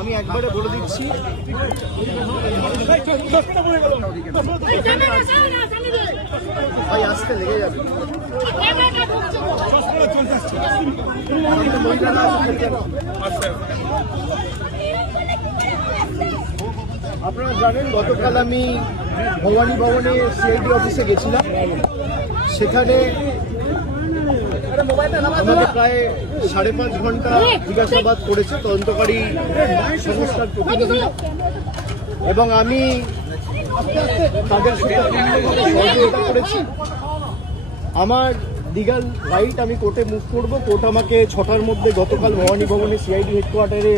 আমি একবারে বলে দিচ্ছি, ভাই আসতে লেগে যাবে। আপনারা জানেন গতকাল আমি ভবানী ভবনে সিআইডি অফিসে গেছিলাম। সেখানে আমাকে প্রায় 5.5 ঘন্টা জিজ্ঞাসাবাদ করেছে তদন্তকারী সংস্থার প্রতিনিধি, এবং আমি তাদের সাথে সহযোগিতা করেছি। আমার লিগাল রাইট, আমি কোর্টে মুভ করবো। কোর্ট আমাকে 6টার মধ্যে গতকাল ভবানী ভবনে সিআইডি হেডকোয়ার্টারে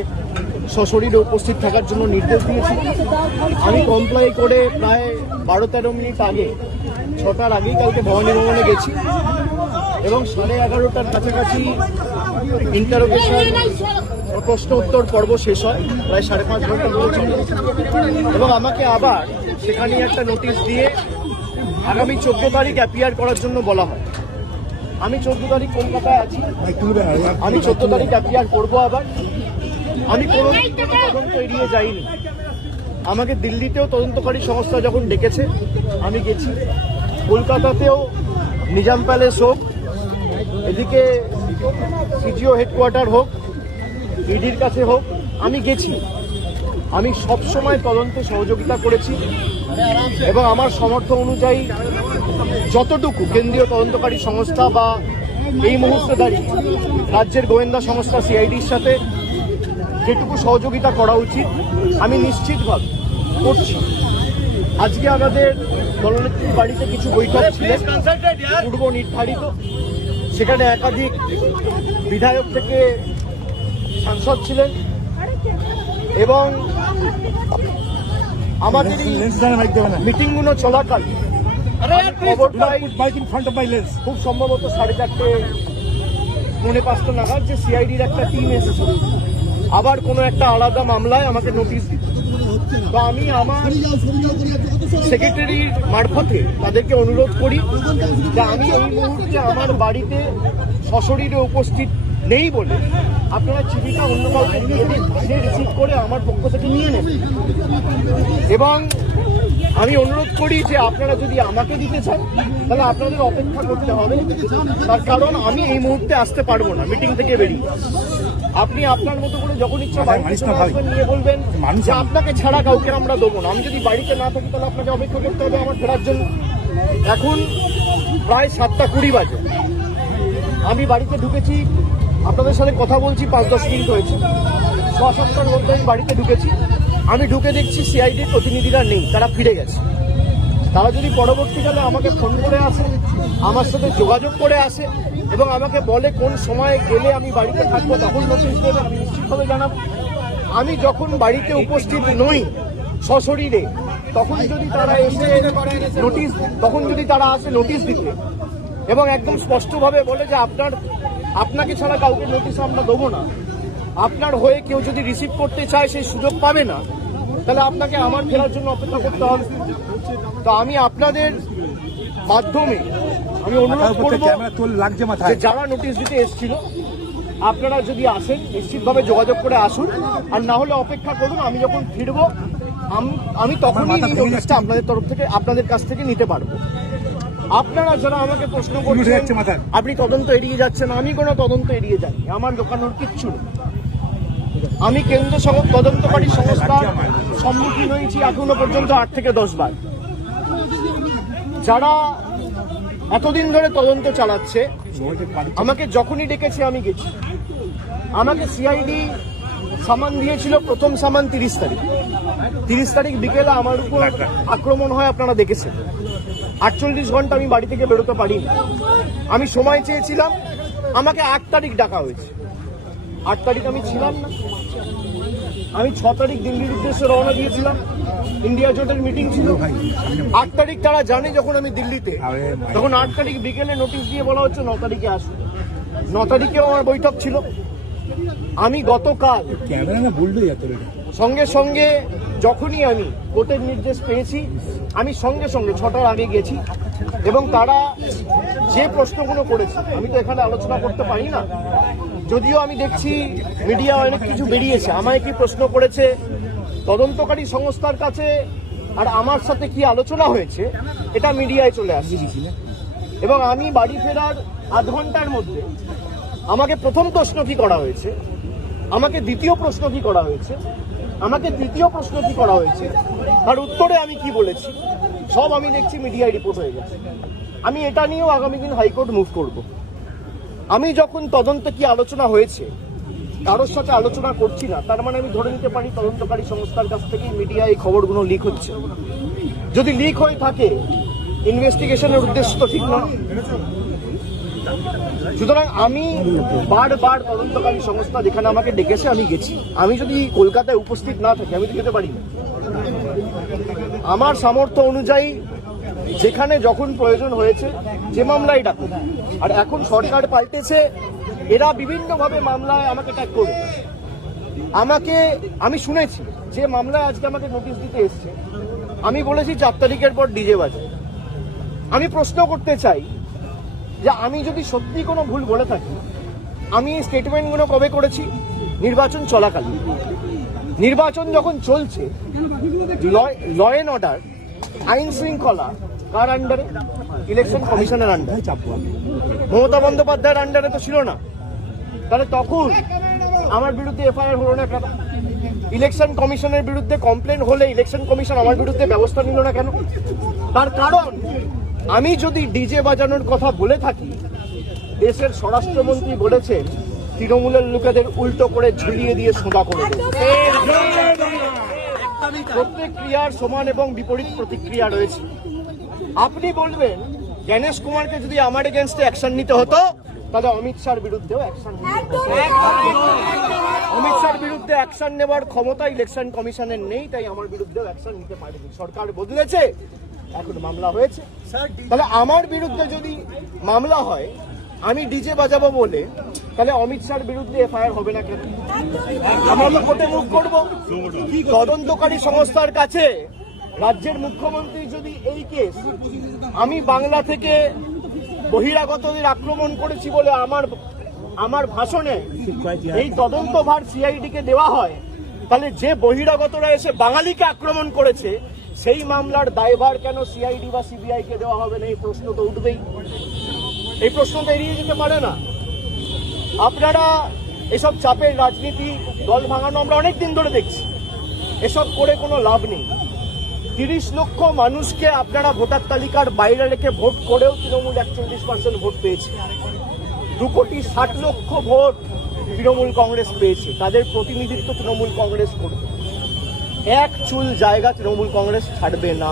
সশরীরে উপস্থিত থাকার জন্য নির্দেশ দিয়েছি। আমি কমপ্লাই করে প্রায় 12-13 মিনিট আগে, 6টার আগেই কালকে ভবানী ভবনে গেছি, এবং 11:30টার কাছাকাছি ইন্টারোগেশন প্রশ্ন উত্তর পর্ব শেষ হয়, প্রায় 5.5 ঘন্টা ধরে। এবং আমাকে আবার সেখানে একটা নোটিশ দিয়ে আগামী 14 তারিখ অ্যাপিয়ার করার জন্য বলা হয়। আমি 14 তারিখ কলকাতায় আছি, আমি 14 তারিখ অ্যাপিয়ার করবো আবার। আমি কোনো তদন্ত এড়িয়ে যাইনি। আমাকে দিল্লিতেও তদন্তকারী সংস্থা যখন ডেকেছে আমি গেছি, কলকাতাতেও নিজাম প্যালেস হোক, এদিকে সিজিও হেডকোয়ার্টার হোক, ইডির কাছে হোক, আমি গেছি। আমি সবসময় তদন্তে সহযোগিতা করেছি, এবং আমার সামর্থ্য অনুযায়ী যতটুকু কেন্দ্রীয় তদন্তকারী সংস্থা বা এই মুহূর্তে দাঁড়িয়ে রাজ্যের গোয়েন্দা সংস্থা সিআইডির সাথে যেটুকু সহযোগিতা করা উচিত আমি নিশ্চিতভাবে করছি। আজকে আমাদের দলনেত্রীর বাড়িতে কিছু বৈঠক ছিলেন পূর্ব নির্ধারিত, সেখানে একাধিক বিধায়ক থেকে সাংসদ ছিলেন, এবং আমাদের মিটিংগুলো চলাকাল খবর পাই খুব সম্ভবত 4:30-4:45 নাগাদ যে সিআইডির একটা টিম এসেছে আবার কোনো একটা আলাদা মামলায় আমাকে নোটিশ দিত। তো আমি আমার সেক্রেটারির মারফতে তাদেরকে অনুরোধ করি যে আমি এই মুহূর্তে আমার বাড়িতে সশরীরে উপস্থিত নেই বলে আপনারা চিঠিটা অন্য কাউকে দিয়ে দিন, সে রিসিভ করে আমার পক্ষ থেকে নিয়ে নেন। এবং আমি অনুরোধ করি যে আপনারা যদি আমাকে দিতে চান তাহলে আপনাদের অপেক্ষা করতে হবে, তার কারণ আমি এই মুহূর্তে আসতে পারবো না মিটিং থেকে বেরিয়ে। আপনি আপনার মতো করে যখন ইচ্ছা বাড়িতে নিয়ে বলবেন যে আপনাকে ছাড়া কাউকে আমরা দেবো না। আমি যদি বাড়িতে না থাকি তাহলে আপনাকে অপেক্ষা করতে হবে আমার ফেরার জন্য। এখন প্রায় 7:20 বাজে, আমি বাড়িতে ঢুকেছি, আপনাদের সাথে কথা বলছি 5-10 মিনিট হয়েছে। 6-7টার মধ্যে আমি বাড়িতে ঢুকেছি। আমি ঢুকে দেখছি সিআইডির প্রতিনিধিরা নেই, তারা ফিরে গেছে। তারা যদি পরবর্তীকালে আমাকে ফোন করে আসে, আমার সাথে যোগাযোগ করে আসে এবং আমাকে বলে কোন সময়ে গেলে আমি বাড়িতে থাকবো, তখন নোটিশ দেবে, আমি নিশ্চিতভাবে জানাবো। আমি যখন বাড়িতে উপস্থিত নই সশরীরে, তখন যদি তারা এসে নোটিশ, তখন যদি তারা আসে নোটিশ দিতে এবং একদম স্পষ্টভাবে বলে যে আপনাকে ছাড়া কাউকে নোটিশ আমরা দেবো না, আপনার হয়ে কেউ যদি রিসিভ করতে চায় সেই সুযোগ পাবে না, তাহলে আপনাকে আমার ফেরার জন্য অপেক্ষা করতে হবে। তো আমি আপনাদের মাধ্যমে আমি অনুরোধ করব যে যারা নোটিশ দিতে এসেছিল আপনারা যদি আসেন নিশ্চিতভাবে যোগাযোগ করে আসুন, আর না হলে অপেক্ষা করুন। আমি যখন ফিরবো আমি তখনই এই নোটিশটা আপনাদের তরফ থেকে, আপনাদের কাছ থেকে নিতে পারবো। আপনারা যারা আমাকে প্রশ্ন করছেন আপনি তদন্ত এড়িয়ে যাচ্ছেন, আমি কোনো তদন্ত এড়িয়ে যাই, আমার দোকানোর কিচ্ছু নেই। আমি কেন্দ্র তদন্তকারী সংস্থার সম্মুখীন হয়েছি এখনো পর্যন্ত 8 থেকে 10 বার। যারা এতদিন ধরে তদন্ত চালাচ্ছে আমাকে যখনই ডেকেছে আমি গেছি। আমাকে সিআইডি সামান দিয়েছিল, প্রথম সামান 30 তারিখ। 30 তারিখ বিকেলে আমার উপর আক্রমণ হয়, আপনারা দেখেছেন। 48 ঘন্টা আমি বাড়ি থেকে বেরোতে পারিনি। আমি সময় চেয়েছিলাম, আমাকে 8 তারিখ ডাকা হয়েছে। 8 তারিখ আমি ছিলাম না। আমি 6 তারিখ দিল্লির উদ্দেশ্যে রওনা দিয়েছিলাম, ইন্ডিয়া জোটের মিটিং ছিল। 8 তারিখ তারা জানে যখন আমি দিল্লিতে, তখন 8 তারিখ বিকেলে নোটিশ দিয়ে বলা হচ্ছে 9 তারিখে আসুন। 9 তারিখেও আমার বৈঠক ছিল। আমি গতকাল সঙ্গে সঙ্গে যখনই আমি কোর্টের নির্দেশ পেয়েছি আমি সঙ্গে সঙ্গে 6টার আগে গেছি, এবং তারা যে প্রশ্নগুলো করেছে আমি তো এখানে আলোচনা করতে পারি না, যদিও আমি দেখছি মিডিয়া অনেক কিছু বেরিয়েছে, আমায় কি প্রশ্ন করেছে তদন্তকারী সংস্থার কাছে আর আমার সাথে কি আলোচনা হয়েছে এটা মিডিয়ায় চলে আসছে। এবং আমি বাড়ি ফেরার আধ ঘন্টার মধ্যে আমাকে প্রথম প্রশ্ন কি করা হয়েছে, আমাকে দ্বিতীয় প্রশ্ন কি করা হয়েছে, আমাকে তৃতীয় প্রশ্ন কি করা হয়েছে, তার উত্তরে আমি কি বলেছি সব আমি দেখছি মিডিয়ায় রিপোর্ট হয়ে গেছে। আমি এটা নিয়েও আগামী দিন হাইকোর্ট মুভ করব। আমি যখন তদন্তে কি আলোচনা হয়েছে কারোর সাথে আলোচনা করছি না, তার মানে আমি ধরে নিতে পারি তদন্তকারী সংস্থার কাছ থেকেই মিডিয়ায় এই খবরগুলো লিক হচ্ছে। যদি লিক হয়ে থাকে ইনভেস্টিগেশনের উদ্দেশ্য তো ঠিক নয়। সুতরাং আমি বারবার তদন্তকারী সংস্থা যেখানে আমাকে ডেকেছে আমি গেছি। আমি যদি কলকাতায় উপস্থিত না থাকি আমি তো যেতে পারি না। আমার সামর্থ্য অনুযায়ী যেখানে যখন প্রয়োজন হয়েছে যে মামলায় ডাকুন। আর এখন সরকার পাল্টেছে, এরা বিভিন্নভাবে মামলায় আমাকে ট্যাগ করবে। আমি শুনেছি যে মামলায় আজকে আমাকে নোটিশ দিতে এসছে, আমি বলেছি 4 তারিখের পর ডিজে বাজে। আমি প্রশ্ন করতে চাই যে আমি যদি সত্যি কোনো ভুল বলে থাকি, আমি এই স্টেটমেন্টগুলো কবে করেছি? নির্বাচন চলাকালীন। নির্বাচন যখন চলছে, ল অ্যান্ড অর্ডার, আইন শৃঙ্খলা কার আন্ডারে? ইলেকশন কমিশনের আন্ডারে। মমতা বন্দ্যোপাধ্যায়ের আন্ডারে তো ছিল না। তাহলে তখন আমার বিরুদ্ধে এফআইআর হলো না কেন? ইলেকশন কমিশনের বিরুদ্ধে কমপ্লেন হলে ইলেকশন কমিশন আমার বিরুদ্ধে ব্যবস্থা নিল না কেন? তার কারণ আমি যদি ডিজে বাজানোর কথা বলে থাকি, দেশের স্বরাষ্ট্রমন্ত্রী বলেছেন তৃণমূলের লোকেদের উল্টো করে ঝুলিয়ে দিয়ে সোজা করে দেবে। প্রত্যেক ক্রিয়ার সমান এবং বিপরীত প্রতিক্রিয়া রয়েছে। আপনি বলবেন জ্ঞানেশ কুমারকে যদি আমার এগেনস্টে অ্যাকশন নিতে হতো তাহলে অমিত শাহর বিরুদ্ধেও অ্যাকশন নিতে হতো। অমিত শাহর বিরুদ্ধে অ্যাকশন নেওয়ার ক্ষমতা ইলেকশন কমিশনের নেই, তাই আমার বিরুদ্ধেও অ্যাকশন নিতে পারেনি। সরকার বদলেছে, এখন মামলা হয়েছে। তাহলে আমার বিরুদ্ধে যদি মামলা হয়, আমি ডিজে বাজাবো বলে, তাহলে অমিত শাহর বিরুদ্ধে এফআইআর হবে না কেন? আমরা তো কোর্টে মুভ করবো। তদন্তকারী সংস্থার কাছে রাজ্যের মুখ্যমন্ত্রী যদি এই কেস আমি বাংলা থেকে বহিরাগতদের আক্রমণ করেছি বলে আমার ভাষণে এই তদন্তভার সিআইডি কে দেওয়া হয়, তাহলে যে বহিরাগতরা এসে বাঙালিকে আক্রমণ করেছে সেই মামলার দায়ভার কেন সিআইডি বা সিবিআই কে দেওয়া হবে না? এই প্রশ্ন তো উঠবেই। এই প্রশ্ন তো এড়িয়ে যেতে পারে না। আপনারা এসব চাপের রাজনীতি, দল ভাঙানো আমরা অনেকদিন ধরে দেখছি। এসব করে কোনো লাভ নেই। 30 লক্ষ মানুষকে আপনারা ভোটার তালিকার বাইরে রেখে ভোট করেও তৃণমূল 41% ভোট পেয়েছে। 2,60,00,000 ভোট তৃণমূল কংগ্রেস পেয়েছে। তাদের প্রতিনিধিত্ব তৃণমূল কংগ্রেস করবে। এক চুল জায়গা তৃণমূল কংগ্রেস ছাড়বে না।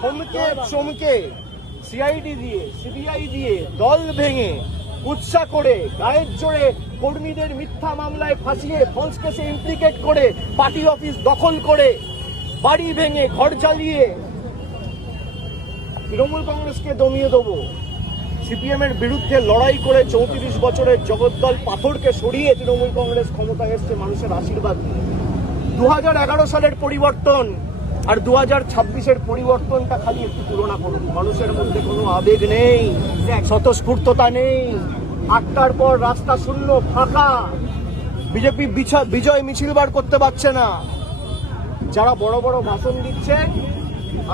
থমকে চমকে সিআইডি দিয়ে, সিবিআই দিয়ে, দল ভেঙে, উৎসাহ করে, গায়ের জোরে কর্মীদের মিথ্যা মামলায় ফাঁসিয়ে, ফলস কেসে ইমপ্লিকেট করে, পার্টি অফিস দখল করে, বাড়ি ভেঙে, ঘর জ্বালিয়ে তৃণমূল কংগ্রেসকে দমিয়ে দেবো। সিপিএম এর বিরুদ্ধে লড়াই করে 34 বছরের জগদ্দল পাথরকে সরিয়ে তৃণমূল কংগ্রেস ক্ষমতায় এসছে মানুষের আশীর্বাদ। 2011 সালের পরিবর্তন আর 2026-এর পরিবর্তনটা খালি একটু তুলনা করুন। মানুষের মধ্যে কোনো আবেগ নেই, স্বতঃস্ফূর্ততা নেই। 8টার পর রাস্তা শূন্য, ফাঁকা। বিজেপি বিজয় মিছিল বার করতে পারছে না। যারা বড় বড় ভাষণ দিচ্ছেন,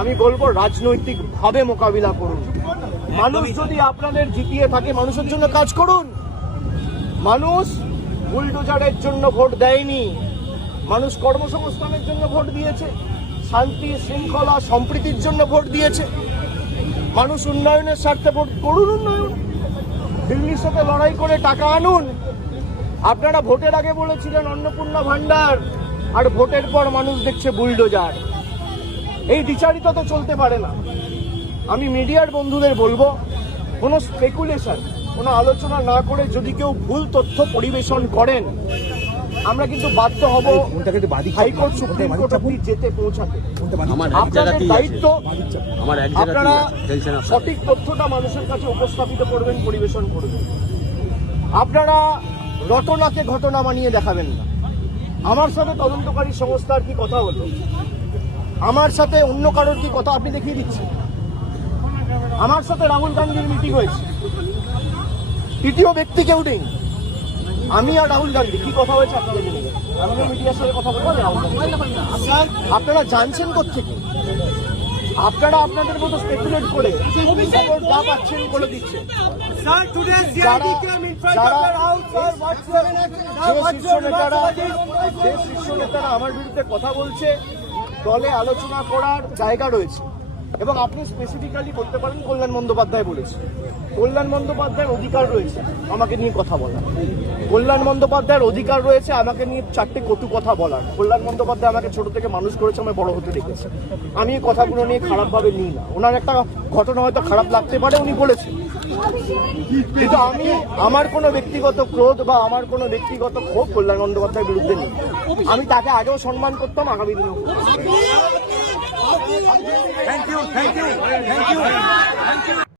আমি বলবো রাজনৈতিকভাবে মোকাবিলা করুন। মানুষ যদি আপনাদের জিতিয়ে থাকে, মানুষের জন্য কাজ করুন। মানুষ বুলডোজারের জন্য ভোট দেয়নি, মানুষ কর্মসংস্থানের জন্য ভোট দিয়েছে, শান্তি শৃঙ্খলা সম্প্রীতির জন্য ভোট দিয়েছে। মানুষ উন্নয়নের স্বার্থে ভোট করুন। উন্নয়ন, দিল্লির সাথে লড়াই করে টাকা আনুন। আপনারা ভোটের আগে বলেছিলেন অন্নপূর্ণা ভান্ডার, আর ভোটের পর মানুষ দেখছে বুলডোজার। এই দ্বিচারিতা তো চলতে পারে না। আমি মিডিয়ার বন্ধুদের বলবো, কোনো স্পেকুলেশন, কোনো আলোচনা না করে যদি কেউ ভুল তথ্য পরিবেশন করেন, আমরা কিন্তু বাধ্য হব হাইকোর্ট, সুপ্রিম কোর্ট অবধি যেতে পৌঁছাতে। আপনাদের দায়িত্ব, আপনারা সঠিক তথ্যটা মানুষের কাছে উপস্থাপিত করবেন, পরিবেশন করবেন। আপনারা রটনাকে ঘটনা বানিয়ে দেখাবেন না। আমার সাথে তদন্তকারী সংস্থার কি কথা হলো, আমার সাথে অন্য কারোর কি কথা আপনি দেখিয়ে দিচ্ছেন। আমার সাথে রাহুল গান্ধীর মিটিং হয়েছে, তৃতীয় ব্যক্তি কেউ নেই। আমি আর রাহুল গান্ধী কি কথা হয়েছে আপনারা জেনে গেছেন। আমিও মিডিয়ার সাথে কথা বলবো না। আপনারা জানছেন কোত্থেকে? আপনারা আপনাদের মতো স্পেকুলেট করে খবর যা পাচ্ছেন বলে দিচ্ছেন। যে শীর্ষ নেতারা আমার বিরুদ্ধে কথা বলছে, দলে আলোচনা করার জায়গা রয়েছে। এবং আপনি স্পেসিফিক্যালি বলতে পারেন কল্যাণ বন্দ্যোপাধ্যায় বলেছে। কল্যাণ বন্দ্যোপাধ্যায়ের অধিকার রয়েছে আমাকে নিয়ে কথা বলার। কল্যাণ বন্দ্যোপাধ্যায়ের অধিকার রয়েছে আমাকে নিয়ে 4টে কটু কথা বলার। কল্যাণ বন্দ্যোপাধ্যায় আমাকে ছোট থেকে মানুষ করেছে, আমি বড় হতে দেখেছি। আমি এই কথাগুলো নিয়ে খারাপভাবে নিই না। ওনার একটা ঘটনা হয়তো খারাপ লাগতে পারে, উনি বলেছেন, কিন্তু আমি আমার কোনো ব্যক্তিগত ক্রোধ বা আমার কোনো ব্যক্তিগত ক্ষোভ কল্যাণ বন্দ্যোপাধ্যায়ের বিরুদ্ধে নেই। আমি তাকে আগেও সম্মান করতাম, আগামী দিনেও। Thank you.